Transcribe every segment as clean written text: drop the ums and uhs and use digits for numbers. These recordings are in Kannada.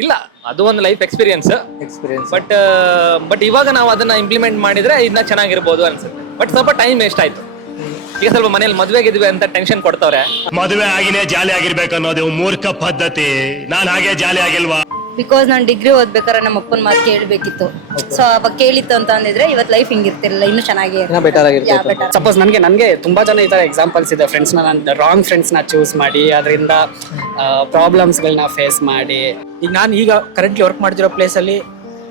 ಇಲ್ಲ, ಅದು ಒಂದು ಲೈಫ್ ಎಕ್ಸ್ಪೀರಿಯನ್ಸ್. ಬಟ್ ಇವಾಗ ನಾವು ಅದನ್ನ ಇಂಪ್ಲಿಮೆಂಟ್ ಮಾಡಿದ್ರೆ ಇದನ್ನ ಚೆನ್ನಾಗಿರ್ಬೋದು ಅನ್ಸುತ್ತೆ. ಬಟ್ ಸ್ವಲ್ಪ ಟೈಮ್ ವೇಸ್ಟ್ ಆಯ್ತು. ಈಗ ಸ್ವಲ್ಪ ಮನೇಲಿ ಮದ್ವೆಗಿದ್ವಿ ಅಂತ ಟೆನ್ಷನ್ ಕೊಡ್ತವ್ರೆ. ಮದುವೆ ಆಗಿನೇ ಜಾಲಿ ಆಗಿರ್ಬೇಕು ಅನ್ನೋದು ಮೂರ್ಖ ಪದ್ಧತಿ. ನಾನ್ ಹಾಗೆ ಜಾಲಿ ಆಗಿಲ್ವಾ? ಬಿಕಾಸ್ ನಾನು ಡಿಗ್ರಿ ಓದ್ಬೇಕಾದ್ರೆ ನಮ್ಮ ಅಪ್ಪನ ಮಾತು ಕೇಳಬೇಕಿತ್ತು. ಸೊ ಅವಾಗ ಕೇಳಿತ್ತು ಅಂತ ಅಂದಿದ್ರೆ ಇವತ್ತು ಲೈಫ್ ಹಿಂಗಿರ್ತಿರಲಿಲ್ಲ, ಇನ್ನೂ ಚೆನ್ನಾಗಿ ಬೆಟರ್ ಆಗಿರುತ್ತೆ. ಸಪೋಸ್ ನನಗೆ ತುಂಬಾ ಜನ ಈ ತರ ಎಕ್ಸಾಂಪಲ್ಸ್ ಇದೆ. ಫ್ರೆಂಡ್ಸ್ನ ನಾನು ರಾಂಗ್ ಫ್ರೆಂಡ್ಸ್ನ ಚೂಸ್ ಮಾಡಿ ಅದರಿಂದ ಪ್ರಾಬ್ಲಮ್ಸ್ಗಳನ್ನ ಫೇಸ್ ಮಾಡಿ ಈಗ ನಾನು ಈಗ ಕರೆಂಟ್ಲಿ ವರ್ಕ್ ಮಾಡ್ತಿರೋ ಪ್ಲೇಸಲ್ಲಿ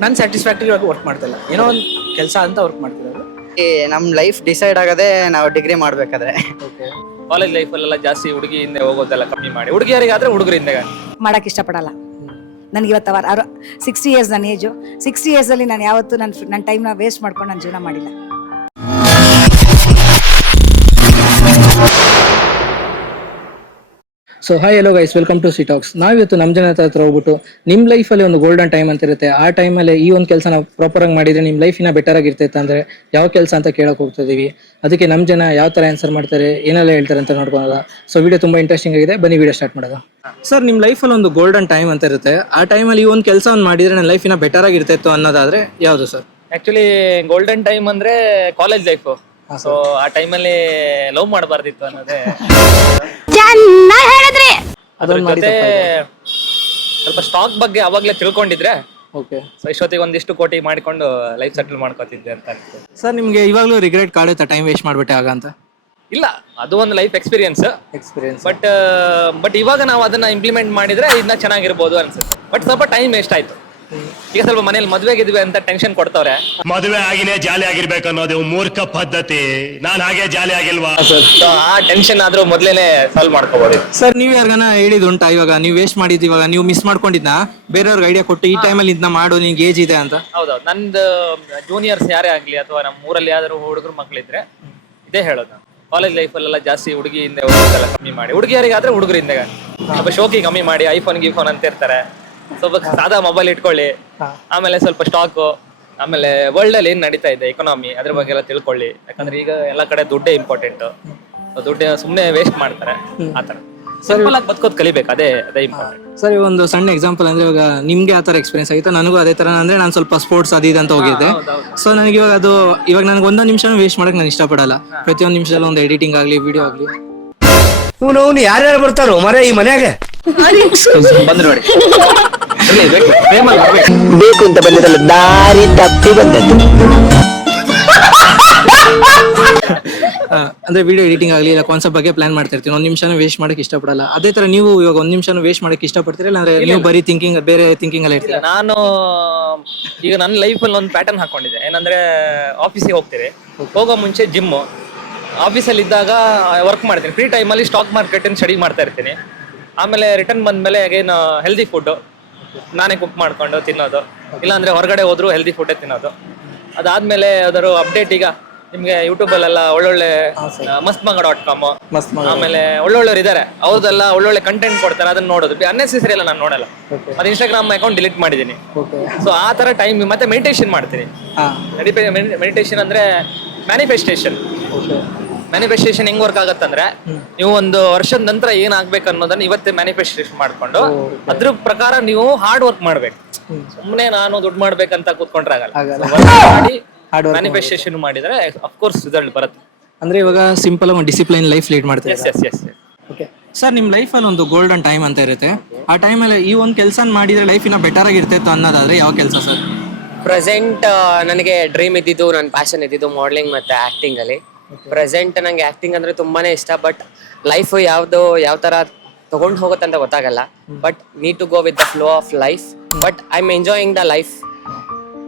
ನಾನು ಸ್ಯಾಟಿಸ್ಫ್ಯಾಕ್ಟರಿ ವರ್ಕ್ ಮಾಡ್ತಿಲ್ಲ, ಏನೋ ಒಂದು ಕೆಲಸ ಅಂತ ವರ್ಕ್ ಮಾಡ್ತಿರೋದು. ನಮ್ ಲೈಫ್ ಡಿಸೈಡ್ ಆಗದೆ ನಾವು ಡಿಗ್ರಿ ಮಾಡ್ಬೇಕಾದ್ರೆ. ಕಾಲೇಜ್ ಲೈಫಲ್ಲೆಲ್ಲ ಜಾಸ್ತಿ ಹುಡುಗಿ ಹಿಂದೆ ಹೋಗೋದೆಲ್ಲ ಕಮ್ಮಿ ಮಾಡಿ, ಹುಡುಗಿಯರಿಗಾದ್ರೆ ಹುಡುಗರ ಹಿಂದೆ ಮಾಡಕ್ ಇಷ್ಟಪಡಲ್ಲ. ನನಗೆ ಇವತ್ತು 60 ಇಯರ್ಸ್ ನನ್ನ ಏಜು. 60 ಇಯರ್ಸಲ್ಲಿ ನಾನು ಯಾವತ್ತೂ ನನ್ನ ಟೈಮ್ನ ವೇಸ್ಟ್ ಮಾಡ್ಕೊಂಡು ನಾನು ಜೀವನ ಮಾಡಿಲ್ಲ. So hi hello guys, welcome to C Talks. ನಾವಿವತ್ತು ನಮ್ಮ ಜನ ಹತ್ರ ಹೋಗ್ಬಿಟ್ಟು ನಿಮ್ಮ ಲೈಫಲ್ಲಿ ಒಂದು ಗೋಲ್ಡನ್ ಟೈಮ್ ಅಂತ ಇರುತ್ತೆ. ಆ ಟೈಮಲ್ಲಿ ಈ ಒಂದು ಕೆಲಸ ನಾವು ಪ್ರಾಪರ್ ಆಗಿ ಮಾಡಿದ್ರೆ ನಿಮ್ಮ ಲೈಫಿನ ಬೆಟರ್ ಆಗಿರ್ತೈತೆ ಅಂದ್ರೆ ಯಾವ ಕೆಲಸ ಅಂತ ಕೇಳಕ್ ಹೋಗ್ತಾ ಇದೀವಿ. ಅದಕ್ಕೆ ನಮ್ಮ ಜನ ಯಾವ ತರ ಆನ್ಸರ್ ಮಾಡ್ತಾರೆ, ಏನೆಲ್ಲ ಹೇಳ್ತಾರೆ ಅಂತ ನೋಡ್ಕೊಳ್ಳೋಣ. ಸೊ ವಿಡಿಯೋ ತುಂಬಾ ಇಂಟ್ರೆಸ್ಟಿಂಗ್ ಆಗಿದೆ, ಬನ್ನಿ ವಿಡಿಯೋ ಸ್ಟಾರ್ಟ್ ಮಾಡೋಣ. ಸರ್, ನಿಮ್ಮ ಲೈಫಲ್ಲಿ ಒಂದು ಗೋಲ್ಡನ್ ಟೈಮ್ ಅಂತ ಇರುತ್ತೆ. ಆ ಟೈಮಲ್ಲಿ ಈ ಒಂದು ಕೆಲಸವನ್ನು ಮಾಡಿದ್ರೆ ನನ್ನ ಲೈಫಿನ ಬೆಟರ್ ಆಗಿರ್ತೈತೆ ಅನ್ನೋದಾದ್ರೆ ಯಾವುದು ಸರ್? ಆಕ್ಚುಲಿ ಗೋಲ್ಡನ್ ಟೈಮ್ ಅಂದ್ರೆ ಕಾಲೇಜ್ ಲೈಫ್. ಸೊ ಆ ಟೈಮಲ್ಲಿ ಲವ್ ಮಾಡಬಾರ್ದಿತ್ತು ಅನ್ನೋದೇ. ಅದ್ರ ಜೊತೆ ಸ್ವಲ್ಪ ಸ್ಟಾಕ್ ಬಗ್ಗೆ ಅವಾಗ್ಲೇ ತಿಳ್ಕೊಂಡಿದ್ರೆ ಸೊ ಇಷ್ಟೊತ್ತಿಗೆ ಒಂದಿಷ್ಟು ಕೋಟಿ ಮಾಡಿಕೊಂಡು ಲೈಫ್ ಸೆಟಲ್ ಮಾಡ್ಕೋತಿದ್ದೆ ಅಂತ ಅನ್ಸುತ್ತೆ. ಸರ್, ನಿಮ್ಗೆ ಇವಾಗ್ಲೂ ರಿಗ್ರೆಟ್ ಕಾಡುತ್ತಾ ಟೈಮ್ ವೇಸ್ಟ್ ಮಾಡ್ಬಿಟ್ಟೆ ಆಗ ಅಂತ? ಇಲ್ಲ, ಅದು ಒಂದು ಲೈಫ್ ಎಕ್ಸ್ಪೀರಿಯನ್ಸ್. ಬಟ್ ಇವಾಗ ನಾವು ಅದನ್ನ ಇಂಪ್ಲಿಮೆಂಟ್ ಮಾಡಿದ್ರೆ ಇದನ್ನ ಚೆನ್ನಾಗಿರ್ಬೋದು ಅನ್ಸುತ್ತೆ. ಬಟ್ ಸ್ವಲ್ಪ ಟೈಮ್ ವೇಸ್ಟ್ ಆಯ್ತು. ಈಗ ಸ್ವಲ್ಪ ಮನೇಲಿ ಮದ್ವೆಗಿದ್ವಿ ಅಂತ ಟೆನ್ಷನ್ ಕೊಡ್ತವ್ರೆ. ಮದುವೆ ಆಗಿನೇ ಜಾಲಿ ಆಗಿರ್ಬೇಕು ಅನ್ನೋದು ಮೂರ್ಖ ಪದ್ಧತಿ. ನಾನ್ ಹಾಗೆ ಜಾಲಿ ಆಗಿಲ್ವಾ? ಆ ಟೆನ್ಷನ್ ಆದ್ರೂ ಮೊದ್ಲೇನೆ ಸಾಲ್ವ್ ಮಾಡ್ಕೋಬಹುದು. ಸರ್, ನೀವ್ ಯಾರಿಗಾನ ಹೇಳಿದುಂಟಾ ಇವಾಗ ನೀವು ವೇಸ್ಟ್ ಮಾಡಿದ್, ಇವಾಗ ನೀವು ಮಿಸ್ ಮಾಡ್ಕೊಂಡಿದ್ನ ಬೇರೆಯವ್ರಿಗೆ ಐಡಿಯಾ ಕೊಟ್ಟು ಈ ಟೈಮಲ್ಲಿ ಇದನ್ನ ಮಾಡು, ನಿಂಗೆ ಏಜ್ ಇದೆ ಅಂತ? ಹೌದೌದು, ನಂದು ಜೂನಿಯರ್ಸ್ ಯಾರೇ ಆಗ್ಲಿ ಅಥವಾ ನಮ್ಮ ಊರಲ್ಲಿ ಯಾವ್ದಾದ್ರು ಹುಡುಗರು ಮಕ್ಳಿದ್ರೆ ಇದೇ ಹೇಳೋದು ನಾನು. ಕಾಲೇಜ್ ಲೈಫಲ್ಲೆಲ್ಲ ಜಾಸ್ತಿ ಹುಡುಗಿ ಹಿಂದೆ ಹೋಗೋದೆಲ್ಲ ಕಮ್ಮಿ ಮಾಡಿ, ಹುಡುಗಿಯರಿಗಾದ್ರೆ ಹುಡುಗರ ಹಿಂದೆ ಸ್ವಲ್ಪ ಶೋಕಿ ಕಮ್ಮಿ ಮಾಡಿ, ಐಫೋನ್ ಗಿಫೋನ್ ಅಂತ ಇರ್ತಾರೆ, ಸ್ವಲ್ಪ ಸಾದಾ ಮೊಬೈಲ್ ಇಟ್ಕೊಳ್ಳಿ. ಆಮೇಲೆ ಸ್ವಲ್ಪ ಸ್ಟಾಕು, ಆಮೇಲೆ ವರ್ಲ್ಡ್ ಅಲ್ಲಿ ಏನ್ ನಡೀತಾ ಇದೆ ಎಕನಾಮಿ, ಅದ್ರ ಬಗ್ಗೆ ಎಲ್ಲ ತಿಳ್ಕೊಳ್ಳಿ. ಯಾಕಂದ್ರೆ ಈಗ ಎಲ್ಲ ಕಡೆ ದುಡ್ಡೇ ಇಂಪಾರ್ಟೆಂಟ್. ದುಡ್ಡು ಸುಮ್ನೆ ವೇಸ್ಟ್ ಮಾಡ್ತಾರೆ. ಆತರ ಸಿಂಪಲ್ ಆಗಿ ಬದುಕೋದ್ ಕಲಿಬೇಕು, ಅದೇ ಇಂಪಾರ್ಟೆಂಟ್. ಸರ್, ಒಂದು ಸಣ್ಣ ಎಕ್ಸಾಂಪಲ್ ಅಂದ್ರೆ ಇವಾಗ ನಿಮ್ಗೆ ಆ ತರ ಎಕ್ಸ್ಪೀರಿಯನ್ಸ್ ಆಗಿತ್ತು, ನನಗೂ ಅದೇ ತರ. ಅಂದ್ರೆ ನಾನು ಸ್ವಲ್ಪ ಸ್ಪೋರ್ಟ್ಸ್ ಅದು ಅಂತ ಹೋಗಿದ್ದೆ. ಸೊ ನನಗೆ ಇವಾಗ ನನಗೆ ಒಂದೊಂದು ನಿಮಿಷ ವೇಸ್ಟ್ ಮಾಡಕ್ ನಾನು ಇಷ್ಟಪಡಲ್ಲ. ಪ್ರತಿಯೊಂದು ನಿಮಿಷದಲ್ಲಿ ಒಂದು ಎಡಿಟಿಂಗ್ ಆಗ್ಲಿ, ವಿಡಿಯೋ ಆಗ್ಲಿ. ಇವನು ಯಾರ್ಯಾರು ಬರ್ತಾರೋ ಮರೆ ಈ ಮನೆಯಾಗೆ ಬಂದ್ ನೋಡಿ, ಬೇಕು ಅಂತ ಬಂದಿರಲ್ಲ, ದಾರಿ ತಪ್ಪಿ ಬಂದದ್ದು. ಅಂದ್ರೆ ವಿಡಿಯೋ ಎಡಿಟಿಂಗ್ ಆಗಲಿ ಇಲ್ಲ ಕಾನ್ಸೆಪ್ಟ್ ಬಗ್ಗೆ ಪ್ಲಾನ್ ಮಾಡ್ತಿರ್ತೀನಿ. ಒಂದ್ ನಿಮಿಷನೂ ವೇಸ್ಟ್ ಮಾಡಕ್ ಇಷ್ಟಪಡಲ್ಲ. ಅದೇ ತರ ನೀವು ಇವಾಗ ಒಂದ್ ನಿಮಿಷನೂ ವೇಸ್ಟ್ ಮಾಡಕ್ ಇಷ್ಟಪಡ್ತೀರಾ? ಅಂದ್ರೆ ನೀವು ಬರೀ ಬೇರೆ ಥಿಂಕಿಂಗ್ ಅಲ್ಲಿ ಇರ್ತೀರಾ? ನಾನು ಈಗ ನನ್ನ ಲೈಫಲ್ಲಿ ಒಂದು ಪ್ಯಾಟರ್ನ್ ಹಾಕೊಂಡಿದ್ದೆ. ಏನಂದ್ರೆ ಆಫೀಸಿಗೆ ಹೋಗ್ತೀವಿ, ಹೋಗೋ ಮುಂಚೆ ಜಿಮ್, ಆಫೀಸಲ್ಲಿ ಇದ್ದಾಗ ವರ್ಕ್ ಮಾಡ್ತೀನಿ, ಫ್ರೀ ಟೈಮಲ್ಲಿ ಸ್ಟಾಕ್ ಮಾರ್ಕೆಟ್ ಸ್ಟಡಿ ಮಾಡ್ತಾ ಇರ್ತೀನಿ. ಆಮೇಲೆ ರಿಟರ್ನ್ ಬಂದ್ಮೇಲೆ ಅಗೇನ್ ಹೆಲ್ದಿ ಫುಡ್ ನಾನೇ ಕುಕ್ ಮಾಡ್ಕೊಂಡು ತಿನ್ನೋದು, ಇಲ್ಲಾಂದ್ರೆ ಹೊರಗಡೆ ಹೋದ್ರು ಹೆಲ್ದಿ ಫುಡ್ ತಿನ್ನೋದು. ಅದಾದ್ಮೇಲೆ ಯಾವ್ದಾದ್ರು ಅಪ್ಡೇಟ್, ಈಗ ನಿಮ್ಗೆ ಯೂಟ್ಯೂಬ್ ಅಲ್ಲೆಲ್ಲ ಒಳ್ಳೊಳ್ಳೆ mastmanga.com, ಆಮೇಲೆ ಒಳ್ಳೊಳ್ಳೆಯವ್ರು ಇದಾರೆ, ಅವ್ರದೆಲ್ಲ ಒಳ್ಳೊಳ್ಳೆ ಕಂಟೆಂಟ್ ಕೊಡ್ತಾರೆ, ಅದನ್ನ ನೋಡೋದು. ಅನ್ನೆಸೆಸರಿ ಎಲ್ಲ ನಾನು ನೋಡಲ್ಲ. ಅದು ಇನ್ಸ್ಟಾಗ್ರಾಮ್ ಅಕೌಂಟ್ ಡಿಲೀಟ್ ಮಾಡಿದೀನಿ. ಸೊ ಆ ತರ ಟೈಮ್. ಮತ್ತೆ ಮೆಡಿಟೇಷನ್ ಮಾಡ್ತೀನಿ. ಮೆಡಿಟೇಷನ್ ಅಂದ್ರೆ ಮ್ಯಾನಿಫೆಸ್ಟೇಷನ್ ಹೆಂಗ್ ವರ್ಕ್ ಆಗತ್ತಂದ್ರೆ, ನೀವು ಒಂದು ವರ್ಷದ ನಂತರ ಏನ್ ಆಗ್ಬೇಕು ಅನ್ನೋದನ್ನ ಇವತ್ತೇ ಮ್ಯಾನಿಫೆಸ್ಟೇಷನ್ ಮಾಡ್ಕೊಂಡು ಅದ್ರ ಪ್ರಕಾರ ನೀವು ಹಾರ್ಡ್ ವರ್ಕ್ ಮಾಡ್ಬೇಕು. ಸುಮ್ನೆ ನಾನು ದುಡ್ಡು ಮಾಡ್ಬೇಕಂತ ಕೂತ್ಕೊಂಡ್ರೆ ಆಗಲ್ಲ. ಮಾಡಿ ಮ್ಯಾನಿಫೆಸ್ಟೇಷನ್ ಮಾಡಿದ್ರೆ ಅಫ್ಕೋರ್ಸ್ ರಿಸಲ್ಟ್ ಬರುತ್ತೆ. ಅಂದ್ರೆ ಇವಾಗ ಸಿಂಪಲ್ ಆಗಿ ಡಿಸಿಪ್ಲೈನ್ ಲೈಫ್ ಲೀಡ್ ಮಾಡ್ತೀವಿ. ಸರ್, ನಿಮ್ ಲೈಫ್ ಅಲ್ಲಿ ಒಂದು ಗೋಲ್ಡನ್ ಟೈಮ್ ಅಂತ ಇರುತ್ತೆ. ಆ ಟೈಮಲ್ಲಿ ಈ ಒಂದು ಕೆಲಸ ಮಾಡಿದ್ರೆ ಲೈಫಿನ ಬೆಟರ್ ಆಗಿರ್ತೈತೆ ಅನ್ನೋದಾದ್ರೆ ಯಾವ ಕೆಲಸ ಸರ್? ಪ್ರೆಸೆಂಟ್ ನನಗೆ ಡ್ರೀಮ್ ಇದ್ದಿದ್ದು, ನನ್ನ ಪ್ಯಾಷನ್ ಇದ್ದಿದ್ದು ಮಾಡೆಲಿಂಗ್ ಮತ್ತೆ ಆಕ್ಟಿಂಗ್ ಅಲ್ಲಿ. ಪ್ರೆಸೆಂಟ್ ನಂಗೆ ಆಕ್ಟಿಂಗ್ ಅಂದ್ರೆ ತುಂಬಾನೇ ಇಷ್ಟ. ಬಟ್ ಲೈಫ್ ಯಾವ ತರ ತಗೊಂಡು ಹೋಗುತ್ತಂತ ಗೊತ್ತಾಗಲ್ಲ. But need to go with the flow of life. But I am enjoying the life.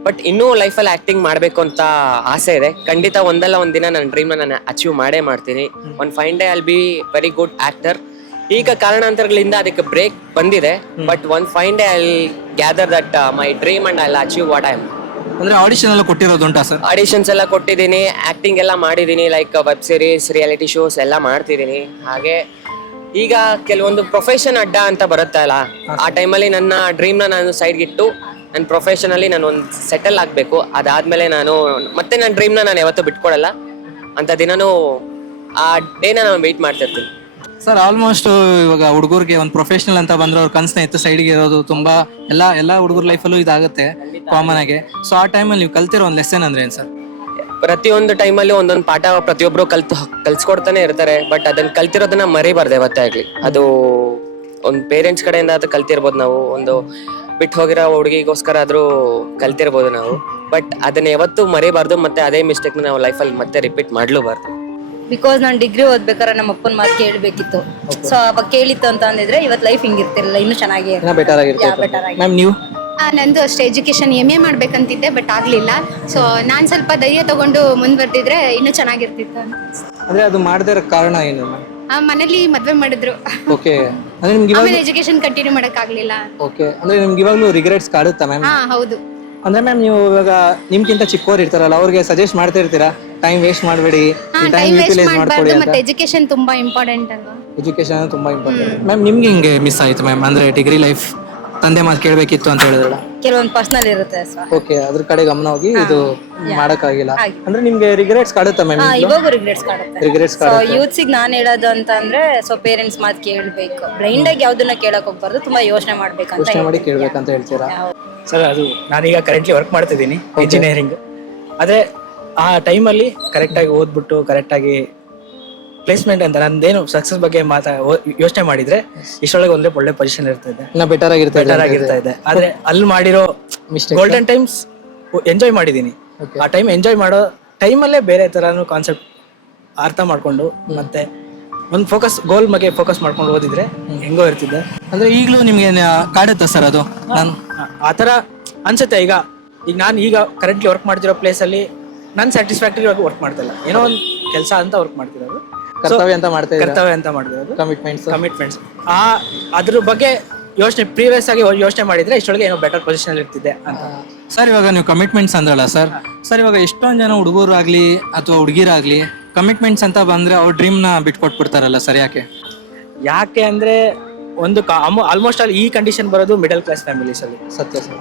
But ಇನ್ನೂ ಲೈಫಲ್ಲಿ ಆಕ್ಟಿಂಗ್ ಮಾಡಬೇಕು ಅಂತ ಆಸೆ ಇದೆ. ಖಂಡಿತ ಒಂದಲ್ಲ ಒಂದಿನ ನನ್ನ ಡ್ರೀಮ್ನ ನಾನು ಅಚೀವ್ ಮಾಡ್ತೀನಿ. ಒಂದು fine day I'll be very good actor. ಈಗ ಕಾರಣಾಂತರಗಳಿಂದ ಅದಕ್ಕೆ ಬ್ರೇಕ್ ಬಂದಿದೆ. But one fine day I gather that my dream and I achieve what I am. ಅಂದ್ರೆ ಆಡಿಷನ್ ಎಲ್ಲ ಕೊಟ್ಟಿರೋದುಂಟಾ ಸರ್? ಆಡಿಷನ್ಸ್ ಎಲ್ಲ ಕೊಟ್ಟಿದ್ದೀನಿ, ಆಕ್ಟಿಂಗ್ ಎಲ್ಲ ಮಾಡಿದ್ದೀನಿ, like web series, reality shows ಎಲ್ಲ ಮಾಡ್ತಿದ್ದೀನಿ. ಹಾಗೆ ಈಗ ಕೆಲವೊಂದು ಪ್ರೊಫೆಷನ್ ಅಡ್ಡ ಅಂತ ಬರುತ್ತಲ್ಲ, ಆ ಟೈಮಲ್ಲಿ ನನ್ನ ಡ್ರೀಮ್ನ ನಾನು ಸೈಡ್ಗಿಟ್ಟು ನನ್ನ ಪ್ರೊಫೆಷನಲ್ಲಿ ನಾನು ಒಂದು ಸೆಟಲ್ ಆಗಬೇಕು. ಅದಾದ್ಮೇಲೆ ಮತ್ತೆ ನನ್ನ ಡ್ರೀಮ್ನ ನಾನು ಯಾವತ್ತೂ ಬಿಟ್ಕೊಡಲ್ಲ ಅಂತ ದಿನನೂ ಆ ಡೇನ ನಾನು ವೆಯ್ಟ್ ಮಾಡ್ತಿರ್ತೀನಿ. ಸರ್ ಆಲ್ಮೋಸ್ಟ್ ಇವಾಗ ಹುಡುಗರಿಗೆ ಒಂದು ಪ್ರೊಫೆಷನಲ್ ಅಂತ ಬಂದ್ರೆ ಅವ್ರ ಕನ್ಸನ್ನ ಎತ್ತು ಸೈಡ್ಗೆ ಇರೋದು ತುಂಬಾ ಎಲ್ಲ ಹುಡುಗರ ಲೈಫಲ್ಲೂ ಇದಾಗುತ್ತೆ ಕಾಮನ್ ಆಗಿ. ಸೊ ಆ ಟೈಮಲ್ಲಿ ನೀವು ಕಲ್ತಿರೋ ಒಂದು ಲೆಸನ್ ಅಂದ್ರೆ ಏನು ಸರ್? ಪ್ರತಿಯೊಂದು ಟೈಮಲ್ಲಿ ಒಂದೊಂದು ಪಾಠ ಪ್ರತಿಯೊಬ್ರು ಕಲ್ಸ್ಕೊಡ್ತಾನೆ ಇರ್ತಾರೆ. ಬಟ್ ಅದನ್ನ ಕಲ್ತಿರೋದನ್ನ ಮರಿಬಾರ್ದು ಯಾವತ್ತೇ ಆಗ್ಲಿ. ಅದು ಒಂದು ಪೇರೆಂಟ್ಸ್ ಕಡೆಯಿಂದ ಅದು ಕಲ್ತಿರ್ಬೋದು, ನಾವು ಒಂದು ಬಿಟ್ಟು ಹೋಗಿರೋ ಹುಡುಗಿಗೋಸ್ಕರ ಆದ್ರೂ ಕಲ್ತಿರ್ಬೋದು ನಾವು. ಬಟ್ ಅದನ್ನ ಯಾವತ್ತೂ ಮರಿಬಾರ್ದು, ಮತ್ತೆ ಅದೇ ಮಿಸ್ಟೇಕ್ ನಾವು ಲೈಫಲ್ಲಿ ಮತ್ತೆ ರಿಪೀಟ್ ಮಾಡ್ಲೂಬಾರ್ದು. ಬಿಕಾಸ್ ನಾನು ಡಿಗ್ರಿ ಓದ್ಬೇಕಾದ್ರೆ ನಮ್ಮ ಅಪ್ಪನ ಮಾತು ಕೇಳಬೇಕಿತ್ತು. ಸೊ ಅವಾಗ ಕೇಳಿತ್ತು ಅಂತ ಅಂದಿದ್ರೆ ಇವತ್ತು ಲೈಫ್ ಹಿಂಗಿರ್ತಿರ್ಲಿಲ್ಲ, ಇನ್ನೂ ಚೆನ್ನಾಗಿ ಬೆಟರ್ ಆಗಿರುತ್ತೆ. ಬೆಟರ್ ಆಗಿ. ಮ್ಯಾಮ್ ನೀವು? ನಂದು ಅಷ್ಟೇ ಎಜುಕೇಶನ್ MA ಮಾಡ್ಬೇಕಂತಿದ್ದೆ, ಬಟ್ ಆಗ್ಲಿಲ್ಲ. ಸೊ ನಾನ್ ಸ್ವಲ್ಪ ಧೈರ್ಯ ತಗೊಂಡು ಮುಂದ್ವರ್ದಿದ್ರೆ ಇನ್ನೂ ಚೆನ್ನಾಗಿರ್ತಿತ್ತು. ಅಂದ್ರೆ ಅದು ಮಾಡದೇ ಇರೋ ಕಾರಣ ಏನು? ಮನೇಲಿ ಮದ್ವೆ ಮಾಡಿದ್ರು, ಓಕೆ. ಅಂದ್ರೆ ನಿಮ್ಗೆ ಆಮೇಲೆ ಎಜುಕೇಶನ್ ಕಂಟಿನ್ಯೂ ಮಾಡಕ್ ಆಗ್ಲಿಲ್ಲ. ಓಕೆ. ಅಂದ್ರೆ ನಿಮ್ಗೆ ಇವಾಗಲೂ ರಿಗ್ರೆಟ್ಸ್ ಕಾಡುತ್ತಾ ಮ್ಯಾಮ್? ಹೌದು. ಅಂದ್ರೆ ಮ್ಯಾಮ್ ನೀವು ಇವಾಗ ನಿಮ್ಗಿಂತ ಚಿಕ್ಕವ್ರು ಇರ್ತಾರಲ್ಲ, ಅವ್ರಿಗೆ ಸಜೆಸ್ಟ್ ಮಾಡ್ತಾ ಇರ್ತೀರಾ ಟೈಮ್ ವೇಸ್ಟ್ ಮಾಡಬೇಡಿ, ಟೈಮ್ ವೇಸ್ಟ್ ಯೂಟಿಲೈಸ್ ಮಾಡ್ಕೊಳ್ಳಿ ಮಾಡಬಾರ್ದು, ಅಂತ? ಮತ್ತೆ ಎಜುಕೇಶನ್ ತುಂಬಾ ಇಂಪಾರ್ಟೆಂಟ್ ಅಲ್ವಾ? ಎಜುಕೇಶನ್ ತುಂಬಾ ಇಂಪಾರ್ಟೆಂಟ್. ಮ್ಯಾಮ್ ನಿಮ್ಗೆ ಹಿಂಗೆ ಮಿಸ್ ಆಯ್ತು ಮ್ಯಾಮ್ ಅಂದ್ರೆ ಡಿಗ್ರಿ ಲೈಫ್? ತಂದೆ ಮಾತು ಕೇಳಬೇಕಿತ್ತು ಅಂತ ಹೇಳಿದ್ರಲ್ಲ. ಕೆಲವೊಂದು ಪರ್ಸನಲ್ ಇರುತ್ತೆ ಸರ್. ಓಕೆ, ಅದ್ರ ಕಡೆ ಗಮನ ಹೋಗಿ ಇದು ಮಾಡಕ್ಕಾಗಿಲ್ಲ. ಅಂದ್ರೆ ನಿಮ್ಗೆ ರಿಗ್ರೆಟ್ಸ್ ಕಾಡುತ್ತಾ ಮ್ಯಾಮ್? ಇವಾಗ ರಿಗ್ರೆಟ್ಸ್ ಕಾಡುತ್ತೆ. ರಿಗ್ರೆಟ್ಸ್ ಸೊ ಯೂತ್ಸಿಗೆ ನಾನು ಹೇಳೋದು ಅಂತ ಅಂದ್ರೆ, ಸೊ ಪೇರೆಂಟ್ಸ್ ಮಾತು ಕೇಳಬೇಕು, ಬ್ಲೈಂಡ್ ಆಗಿ ಯಾವ್ದನ್ನ ಕೇಳಕ್ ಹೋಗ್ಬಾರ್ದು, ತುಂಬಾ ಯೋಚನೆ ಮಾಡ್ಬೇಕಂತ ಯೋಚನೆ ಮಾಡಿ ಕೇಳ್ಬೇಕಂತ ಹೇಳ್ತೀರಾ? ಸರ್ ಅದು ನಾನೀಗ ಕರೆಂಟ್ಲಿ ವರ್ಕ್ ಮಾಡ್ತಿದ್ದೀನಿ ಇಂಜಿನಿಯರಿಂಗ್. ಆದರೆ ಆ ಟೈಮಲ್ಲಿ ಕರೆಕ್ಟಾಗಿ ಓದ್ಬಿಟ್ಟು ಕರೆಕ್ಟಾಗಿ ಪ್ಲೇಸ್ಮೆಂಟ್ ಅಂತ ನಂದೇನು ಸಕ್ಸಸ್ ಬಗ್ಗೆ ಯೋಚನೆ ಮಾಡಿದ್ರೆ ಇಷ್ಟೊಳಗೆ ಒಳ್ಳೆ ಪೊಸಿಷನ್ ಇರ್ತಿದೆ, ಬೆಟರ್ ಆಗಿರ್ತಾ ಇದೆ. ಆದ್ರೆ ಅಲ್ಲಿ ಮಾಡಿರೋ ಗೋಲ್ಡನ್ ಟೈಮ್ಸ್ ಎಂಜಾಯ್ ಮಾಡಿದೀನಿ. ಆ ಟೈಮ್ ಎಂಜಾಯ್ ಮಾಡೋ ಟೈಮಲ್ಲೇ ಬೇರೆ ತರನು ಕಾನ್ಸೆಪ್ಟ್ ಅರ್ಥ ಮಾಡ್ಕೊಂಡು ಮತ್ತೆ ಒಂದು ಗೋಲ್ ಬಗ್ಗೆ ಫೋಕಸ್ ಮಾಡ್ಕೊಂಡು ಓದಿದ್ರೆ ಹೆಂಗೋ ಇರ್ತಿದ್ದೆ. ಅಂದ್ರೆ ಈಗಲೂ ನಿಮ್ಗೆ ಕಾಡುತ್ತಾ ಸರ್ ಅದು? ನಾನು ಆತರ ಅನ್ಸುತ್ತೆ. ಈಗ ನಾನು ಈಗ ಕರೆಂಟ್ಲಿ ವರ್ಕ್ ಮಾಡ್ತಿರೋ ಪ್ಲೇಸ್ ಅಲ್ಲಿ ನಾನು ಸ್ಯಾಟಿಸ್ಫ್ಯಾಕ್ಟರಿ ಆಗಿ ವರ್ಕ್ ಮಾಡ್ತಿಲ್ಲ, ಏನೋ ಒಂದು ಕೆಲಸ ಅಂತ ವರ್ಕ್ ಮಾಡ್ತಿರೋದು, ಕರ್ತವ್ಯ ಅಂತ ಮಾಡ್ತಿರೋದು, ಕಮಿಟ್ಮೆಂಟ್ಸ್. ಅದ್ರ ಬಗ್ಗೆ ಪ್ರೀವಿಯಸ್ ಆಗಿ ಯೋಚನೆ ಮಾಡಿದ್ರೆ ಇಷ್ಟೊಳಗೆ ಏನೋ ಬೆಟರ್ ಪೊಸಿಷನ್ ಇರ್ತಿದೆ ಅಂತ. ಸರ್ ಇವಾಗ ನೀವು ಕಮಿಟ್ಮೆಂಟ್ಸ್ ಅಂದ್ರಲ್ಲ ಸರ್ ಇವಾಗ ಎಷ್ಟೊಂದು ಜನ ಹುಡುಗರು ಆಗ್ಲಿ ಅಥವಾ ಹುಡುಗಿರಾಗ್ಲಿ ಕಮಿಟ್ಮೆಂಟ್ಸ್ ಅಂತ ಬಂದ್ರೆ ಅವ್ರ ಡ್ರೀಮ್ ನ ಬಿಟ್ಕೊಟ್ಬಿಡ್ತಾರಲ್ಲ ಸರ್, ಯಾಕೆ ಅಂದ್ರೆ ಒಂದು ಆಲ್ಮೋಸ್ಟ್ ಆಲ್ ಈ ಕಂಡೀಷನ್ ಬರೋದು ಮಿಡಲ್ ಕ್ಲಾಸ್ ಫ್ಯಾಮಿಲೀಸ್ ಅಲ್ಲಿ. ಸತ್ಯ ಸರ್.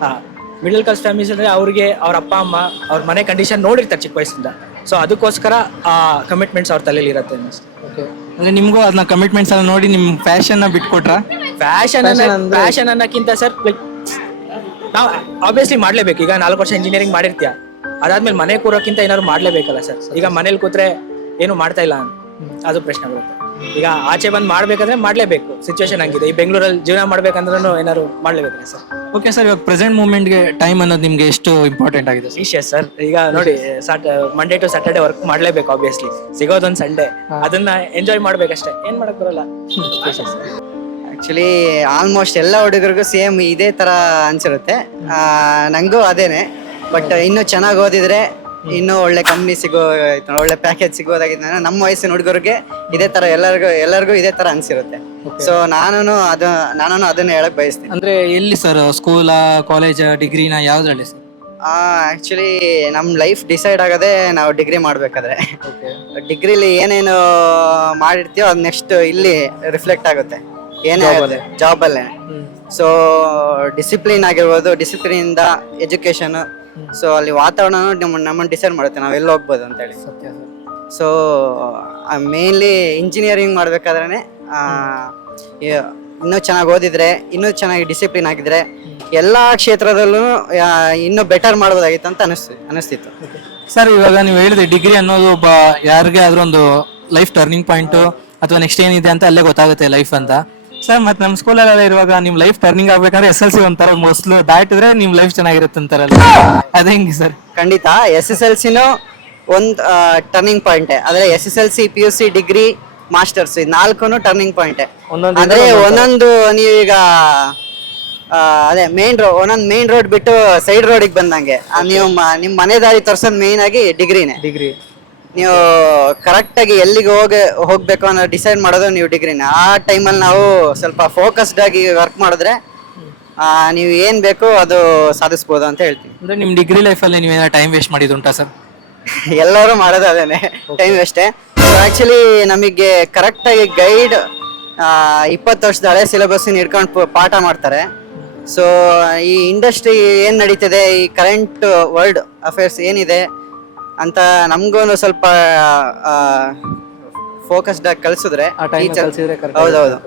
ಮಿಡಲ್ ಕ್ಲಾಸ್ ಫ್ಯಾಮಿಲೀಸ್ ಅಂದ್ರೆ ಅವ್ರಿಗೆ ಅವ್ರ ಅಪ್ಪ ಅಮ್ಮ ಅವ್ರ ಮನೆ ಕಂಡೀಷನ್ ನೋಡಿರ್ತಾರೆ ಚಿಕ್ಕ ವಯಸ್ಸಿಂದ. ಸೊ ಅದಕ್ಕೋಸ್ಕರ ಆ ಕಮಿಟ್ಮೆಂಟ್ಸ್ ಅವ್ರ ತಲೆಯಲ್ಲಿ ಇರುತ್ತೆ ಅನ್ನಿಸ್ತು. ಅಂದ್ರೆ ನಿಮ್ಗೂ ಅದನ್ನ ಕಮಿಟ್ಮೆಂಟ್ಸ್ ಎಲ್ಲ ನೋಡಿ ನಿಮ್ ಫ್ಯಾಷನ್ ನ ಬಿಟ್ಕೊಟ್ರ? ಫ್ಯಾಷನ್ ಅನ್ನಕ್ಕಿಂತ ಸರ್, ನಾವು ಆಬ್ವಿಯಸ್ಲಿ ಮಾಡ್ಲೇಬೇಕು. ಈಗ 4 ವರ್ಷ ಇಂಜಿನಿಯರಿಂಗ್ ಮಾಡಿರ್ತೀಯ, ಅದಾದ್ಮೇಲೆ ಮನೆ ಕೂರೋಕ್ಕಿಂತ ಏನಾದ್ರು ಮಾಡ್ಲೇಬೇಕಲ್ಲ ಸರ್. ಈಗ ಮನೇಲಿ ಕೂತ್ರೆ ಏನು ಮಾಡ್ತಾ ಇಲ್ಲ ಅದು ಪ್ರಶ್ನೆ ಬರುತ್ತೆ. ಈಗ ಆಚೆ ಬಂದು ಮಾಡ್ಬೇಕಂದ್ರೆ ಮಾಡ್ಲೇಬೇಕು, ಸಿಚುವೇಶನ್ ಹಂಗಿದೆ. ಈ ಬೆಂಗಳೂರಲ್ಲಿ ಜೀವನ ಮಾಡ್ಬೇಕಂದ್ರೂ ಏನಾದ್ರು ಮಾಡ್ಲೇಬೇಕು ಸರ್. ಓಕೆ ಸರ್, ಇವಾಗ ಪ್ರೆಸೆಂಟ್ ಮೂಮೆಂಟ್ಗೆ ಟೈಮ್ ಅನ್ನೋದು ನಿಮ್ಗೆ ಎಷ್ಟು ಇಂಪಾರ್ಟೆಂಟ್ ಆಗಿದೆ? ಸರ್ ಈಗ ನೋಡಿ, ಮಂಡೇ ಟು ಸ್ಯಾಟರ್ಡೆ ವರ್ಕ್ ಮಾಡ್ಲೇಬೇಕು ಆಬ್ವಿಯಸ್ಲಿ. ಸಿಗೋದೊಂದು ಸಂಡೇ, ಅದನ್ನ ಎಂಜಾಯ್ ಮಾಡ್ಬೇಕಷ್ಟೇ, ಏನ್ ಮಾಡಕ್ ಬರಲ್ಲ. ಆಕ್ಚುಲಿ ಆಲ್ಮೋಸ್ಟ್ ಎಲ್ಲ ಹುಡುಗರಿಗೂ ಸೇಮ್ ಇದೇ ತರ ಅನ್ಸಿರುತ್ತೆ. ನಂಗೂ ಅದೇನೆ. ಬಟ್ ಇನ್ನೂ ಚೆನ್ನಾಗಿ ಓದಿದ್ರೆ ಇನ್ನೂ ಒಳ್ಳೆ ಕಂಪ್ನಿ ಒಳ್ಳೆ ಪ್ಯಾಕೇಜ್ ಸಿಗೋದಾಗಿದ್ದ ನಮ್ಮ ವಯಸ್ಸಿನ ಹುಡುಗರಿಗೆ ಇದೇ ತರ ಎಲ್ಲರಿಗೂ ಇದೇ ತರ ಅನ್ಸಿರುತ್ತೆ. ಸೊ ನಾನು ಅದನ್ನ ಹೇಳಕ್ ಬಯಸ್ತೀನಿ. ಅಂದ್ರೆ ಎಲ್ಲಿ ಸರ್, ಸ್ಕೂಲಾ, ಕಾಲೇಜ್, ಡಿಗ್ರಿನ, ಯಾವ್ದ್ರಲ್ಲಿ ಸರ್? ಆಕ್ಚುಲಿ ನಮ್ ಲೈಫ್ ಡಿಸೈಡ್ ಆಗೋದೇ ನಾವು ಡಿಗ್ರಿ ಮಾಡ್ಬೇಕಾದ್ರೆ. ಡಿಗ್ರಿಲಿ ಏನೇನು ಮಾಡಿರ್ತೀವೋ ಅದು ನೆಕ್ಸ್ಟ್ ಇಲ್ಲಿ ರಿಫ್ಲೆಕ್ಟ್ ಆಗುತ್ತೆ, ಏನೇ ಆಗುತ್ತೆ ಜಾಬ್ ಅಲ್ಲೇ. ಸೊ ಡಿಸಿಪ್ಲಿನ್ ಆಗಿರ್ಬೋದು, ಡಿಸಿಪ್ಲಿನ್ ಇಂದ ಎಜುಕೇಶನ್, ಸೊ ಅಲ್ಲಿ ವಾತಾವರಣ ನಮ್ಮನ್ನು ಡಿಸೈಡ್ ಮಾಡುತ್ತೆ ನಾವು ಎಲ್ಲಿ ಹೋಗ್ಬೋದು ಅಂತ ಹೇಳಿ. ಸೊ ಮೇನ್ಲಿ ಇಂಜಿನಿಯರಿಂಗ್ ಮಾಡ್ಬೇಕಾದ್ರೆ ಇನ್ನೂ ಚೆನ್ನಾಗಿ ಓದಿದ್ರೆ, ಇನ್ನೂ ಚೆನ್ನಾಗಿ ಡಿಸಿಪ್ಲಿನ್ ಆಗಿದ್ರೆ ಎಲ್ಲಾ ಕ್ಷೇತ್ರದಲ್ಲೂ ಇನ್ನೂ ಬೆಟರ್ ಮಾಡ್ಬೋದಾಗಿತ್ತು ಅಂತ ಅನಿಸ್ತಿತ್ತು. ಸರ್ ಇವಾಗ ನೀವು ಹೇಳಿದ್ರೆ ಡಿಗ್ರಿ ಅನ್ನೋದು ಒಬ್ಬ ಯಾರಿಗೆ ಆದ್ರೂ ಒಂದು ಲೈಫ್ ಟರ್ನಿಂಗ್ ಪಾಯಿಂಟ್ ಅಥವಾ ನೆಕ್ಸ್ಟ್ ಏನಿದೆ ಅಂತ ಅಲ್ಲೇ ಗೊತ್ತಾಗುತ್ತೆ ಲೈಫ್ ಅಂತ. ಸರ್ ಮತ್ತೆ ನಮ್ಮ ಸ್ಕೂಲಲ್ಲೆಲ್ಲ ಇರುವಾಗ ನಿಮ್ ಲೈಫ್ ಟರ್ನಿಂಗ್ ಆಗ್ಬೇಕಂದ್ರೆ SSLC ಒಂಥರ ಮೊಸ್ಲು ದಾಟಿದ್ರೆ ನಿಮ್ ಲೈಫ್ ಚೆನ್ನಾಗಿರುತ್ತೆ ಅಂತಾರಲ್ಲ, ಅದ ಹೆಂಗೆ ಸರ್? ಖಂಡಿತ SSLCನೂ ಒಂದು ಟರ್ನಿಂಗ್ ಪಾಯಿಂಟ್. ಆದ್ರೆ SSLC, PUC, ಡಿಗ್ರಿ, ಮಾಸ್ಟರ್ಸ್ ಈ 4 ಟರ್ನಿಂಗ್ ಪಾಯಿಂಟ್. ಅಂದ್ರೆ ಒಂದೊಂದು ನೀವೀಗ ಅದೇ ಒಂದೊಂದು ಮೇನ್ ರೋಡ್ ಬಿಟ್ಟು ಸೈಡ್ ರೋಡಿಗೆ ಬಂದಂಗೆ ನೀವು ನಿಮ್ ಮನೆ ದಾರಿ ತೋರ್ಸೋದ್ ಮೇನ್ ಆಗಿ ಡಿಗ್ರಿನೇ. ನೀವು ಕರೆಕ್ಟ್ ಆಗಿ ಎಲ್ಲಿಗೆ ಹೋಗ್ಬೇಕು ಅನ್ನೋ ಡಿಸೈಡ್ ಮಾಡೋದು ನೀವು ಡಿಗ್ರಿನ. ಆ ಟೈಮಲ್ಲಿ ನಾವು ಸ್ವಲ್ಪ ಫೋಕಸ್ಡ್ ಆಗಿ ವರ್ಕ್ ಮಾಡಿದ್ರೆ ನೀವು ಏನ್ ಬೇಕೋ ಅದು ಸಾಧಿಸ್ಬೋದು ಅಂತ ಹೇಳ್ತೀನಿ. ಅಂದ್ರೆ ನಿಮ್ ಡಿಗ್ರಿ ಲೈಫ್ ಅಲ್ಲಿ ನೀವೇನ ಟೈಮ್ ವೇಸ್ಟ್ ಮಾಡಿದುಂಟಾ ಸರ್? ಎಲ್ಲರೂ ಮಾಡೋದು ಅದೇನೆ, ಟೈಮ್ ವೇಸ್ಟೇ. ಆಕ್ಚುಲಿ ನಮಗೆ ಕರೆಕ್ಟ್ ಆಗಿ ಗೈಡ್ 20 ವರ್ಷದ ಹಳೆ ಸಿಲೆಬಸ್ ಹಿಡ್ಕೊಂಡು ಪಾಠ ಮಾಡ್ತಾರೆ. ಸೊ ಈ ಇಂಡಸ್ಟ್ರಿ ಏನ್ ನಡೀತಿದೆ, ಈ ಕರೆಂಟ್ ವರ್ಲ್ಡ್ ಅಫೇರ್ಸ್ ಏನಿದೆ ಅಂತ ನಮಗೂ ಸ್ವಲ್ಪ ಫೋಕಸ್ಡ್ ಆಗಿ ಕಳ್ಸಿದ್ರೆ ಆ time ಅಲ್ಲಿ ಕಳ್ಸಿದ್ರೆ correct ಹೌದೌದು